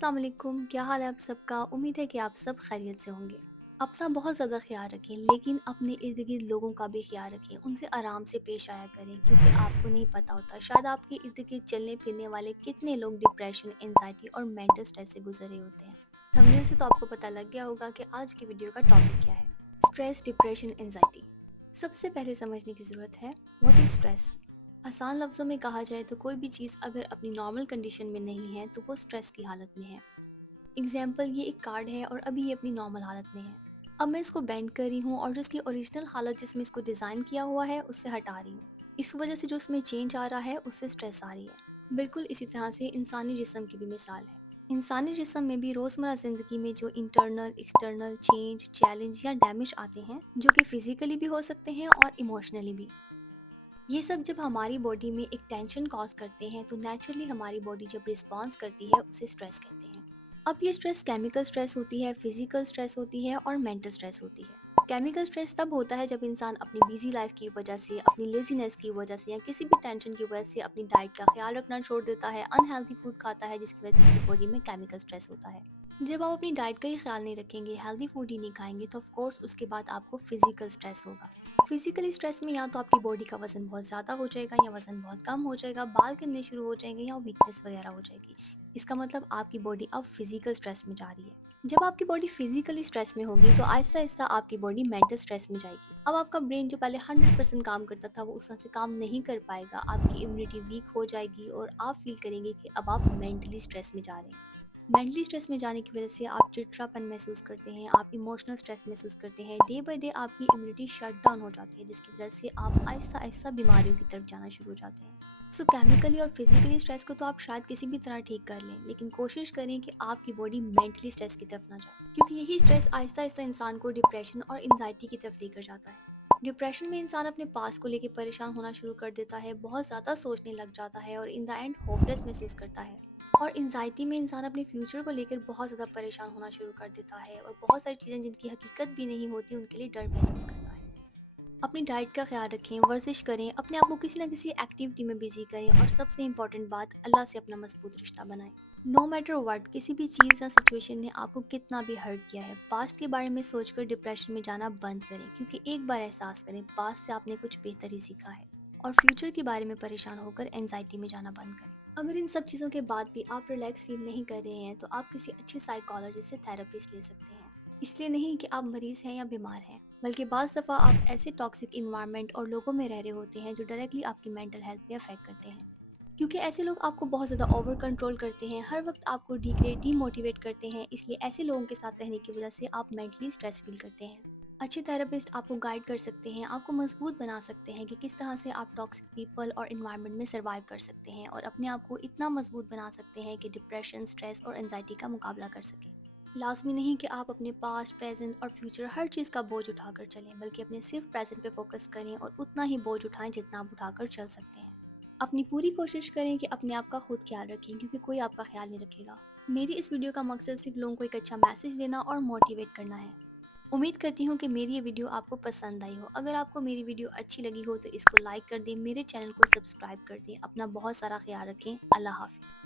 अस्सलाम वालेकुम, क्या हाल है आप सबका। उम्मीद है कि आप सब खैरियत से होंगे। अपना बहुत ज़्यादा ख्याल रखें, लेकिन अपने इर्द गिर्द लोगों का भी ख्याल रखें। उनसे आराम से पेश आया करें, क्योंकि आपको नहीं पता होता शायद आपके इर्द गिर्द चलने फिरने वाले कितने लोग डिप्रेशन, एंजाइटी और मेंटल स्ट्रेस से गुजरे होते हैं। थंबनेल से तो आपको पता लग गया होगा कि आज की वीडियो का टॉपिक क्या है। Stress, depression, anxiety. सबसे पहले समझने की ज़रूरत है, व्हाट इज़ स्ट्रेस। आसान लफ्ज़ों में कहा जाए तो कोई भी चीज़ अगर अपनी नॉर्मल कंडीशन में नहीं है तो वो स्ट्रेस की हालत में है। एग्जाम्पल, ये एक कार्ड है और अभी ये अपनी नॉर्मल हालत में है। अब मैं इसको बेंड कर रही हूँ और जो इसकी ओरिजिनल हालत जिसमें इसको डिज़ाइन किया हुआ है उससे हटा रही हूँ। इस वजह से जो इसमें चेंज आ रहा है उससे स्ट्रेस आ रही है। बिल्कुल इसी तरह से इंसानी जिस्म की भी मिसाल है। इंसानी जिस्म में भी रोज़मर्रा ज़िंदगी में जो इंटरनल, एक्सटर्नल चेंज, चैलेंज या डैमेज आते हैं, जो कि फिजिकली भी हो सकते हैं और इमोशनली भी। ये सब जब हमारी बॉडी में एक टेंशन कॉज करते हैं तो नेचुरली हमारी बॉडी जब रिस्पॉन्स करती है उसे स्ट्रेस कहते हैं। अब ये स्ट्रेस केमिकल स्ट्रेस होती है, फिजिकल स्ट्रेस होती है और मेंटल स्ट्रेस होती है। केमिकल स्ट्रेस तब होता है जब इंसान अपनी बिजी लाइफ की वजह से, अपनी लेजीनेस की वजह से या किसी भी टेंशन की वजह से अपनी डाइट का ख्याल रखना छोड़ देता है, अनहेल्दी फूड खाता है, जिसकी वजह से उसकी बॉडी में केमिकल स्ट्रेस होता है। जब आप अपनी डाइट का ही ख्याल नहीं रखेंगे, हेल्दी फूड ही नहीं खाएंगे, तो ऑफ कोर्स उसके बाद आपको फिजिकल स्ट्रेस होगा। फिजिकली स्ट्रेस में या तो आपकी बॉडी का वजन बहुत ज़्यादा हो जाएगा या वजन बहुत कम हो जाएगा, बाल गिरने शुरू हो जाएंगे या वीकनेस वगैरह हो जाएगी। इसका मतलब आपकी बॉडी अब फिजिकल स्ट्रेस में जा रही है। जब आपकी बॉडी फिजिकली स्ट्रेस में होगी तो आहिस्ता आहिस्ता आपकी बॉडी मेंटल स्ट्रेस में जाएगी। अब आपका ब्रेन जो पहले 100% काम करता था वो उस तरह से काम नहीं कर पाएगा, आपकी इम्यूनिटी वीक हो जाएगी और आप फील करेंगे कि अब आप मेंटली स्ट्रेस में जा रहे हैं। मेंटली स्ट्रेस में जाने की वजह से आप चिड़चिड़ापन महसूस करते हैं, आप इमोशनल स्ट्रेस महसूस करते हैं, डे बाय डे आपकी इम्यूनिटी शट डाउन हो जाती है, जिसकी वजह से आप आहिस्ता आहिस्ता बीमारियों की तरफ जाना शुरू हो जाते हैं। सो केमिकली और फिजिकली स्ट्रेस को तो आप शायद किसी भी तरह ठीक कर लें, लेकिन कोशिश करें कि आपकी बॉडी मेंटली स्ट्रेस की तरफ ना जाए, क्योंकि यही स्ट्रेस आहिस्ता आहिस्ता इंसान को डिप्रेशन और एंजाइटी की तरफ लेकर जाता है। डिप्रेशन में इंसान अपने पास को लेकर परेशान होना शुरू कर देता है, बहुत ज़्यादा सोचने लग जाता है और इन द एंड होपलेस महसूस करता है। और एंजाइटी में इंसान अपने फ्यूचर को लेकर बहुत ज़्यादा परेशान होना शुरू कर देता है और बहुत सारी चीज़ें जिनकी हकीकत भी नहीं होती उनके लिए डर महसूस करता है। अपनी डाइट का ख्याल रखें, वर्जिश करें, अपने आप को किसी ना किसी एक्टिविटी में बिजी करें और सबसे इम्पॉर्टेंट बात, अल्लाह से अपना मजबूत रिश्ता बनाएं। नो मैटर व्हाट, किसी भी चीज़ या सिचुएशन ने आपको कितना भी हर्ट किया है, पास्ट के बारे में सोचकर डिप्रेशन में जाना बंद करें, क्योंकि एक बार एहसास करें पास्ट से आपने कुछ बेहतर ही सीखा है। और फ्यूचर के बारे में परेशान होकर एंजाइटी में जाना बंद करें। अगर इन सब चीज़ों के बाद भी आप रिलैक्स फील नहीं कर रहे हैं तो आप किसी अच्छे साइकोलॉजिस्ट से थेरेपिस्ट ले सकते हैं। इसलिए नहीं कि आप मरीज़ हैं या बीमार हैं, बल्कि बाज़ दफ़ा आप ऐसे टॉक्सिक इन्वायरमेंट और लोगों में रह रहे होते हैं जो डायरेक्टली आपकी मेंटल हेल्थ पे अफेक्ट करते हैं। क्योंकि ऐसे लोग आपको बहुत ज़्यादा ओवर कंट्रोल करते हैं, हर वक्त आपको डिग्रेड, डीमोटिवेट करते हैं, इसलिए ऐसे लोगों के साथ रहने की वजह से आप मेंटली स्ट्रेस फील करते हैं। अच्छे थेरेपिस्ट आपको गाइड कर सकते हैं, आपको मजबूत बना सकते हैं कि किस तरह से आप टॉक्सिक पीपल और इन्वायरमेंट में सर्वाइव कर सकते हैं और अपने आप को इतना मजबूत बना सकते हैं कि डिप्रेशन, स्ट्रेस और एंजाइटी का मुकाबला कर सकें। लाजमी नहीं कि आप अपने पास्ट, प्रेजेंट और फ्यूचर हर चीज़ का बोझ उठाकर चलें, बल्कि अपने सिर्फ प्रेजेंट पे फोकस करें और उतना ही बोझ उठाएं जितना आप उठाकर चल सकते हैं। अपनी पूरी कोशिश करें कि अपने आप का खुद ख्याल रखें, क्योंकि कोई आपका ख्याल नहीं रखेगा। मेरी इस वीडियो का मकसद सिर्फ लोगों को एक अच्छा मैसेज देना और मोटिवेट करना है। उम्मीद करती हूँ कि मेरी ये वीडियो आपको पसंद आई हो। अगर आपको मेरी वीडियो अच्छी लगी हो तो इसको लाइक कर दें, मेरे चैनल को सब्सक्राइब कर दें। अपना बहुत सारा ख्याल रखें। अल्लाह हाफिज़।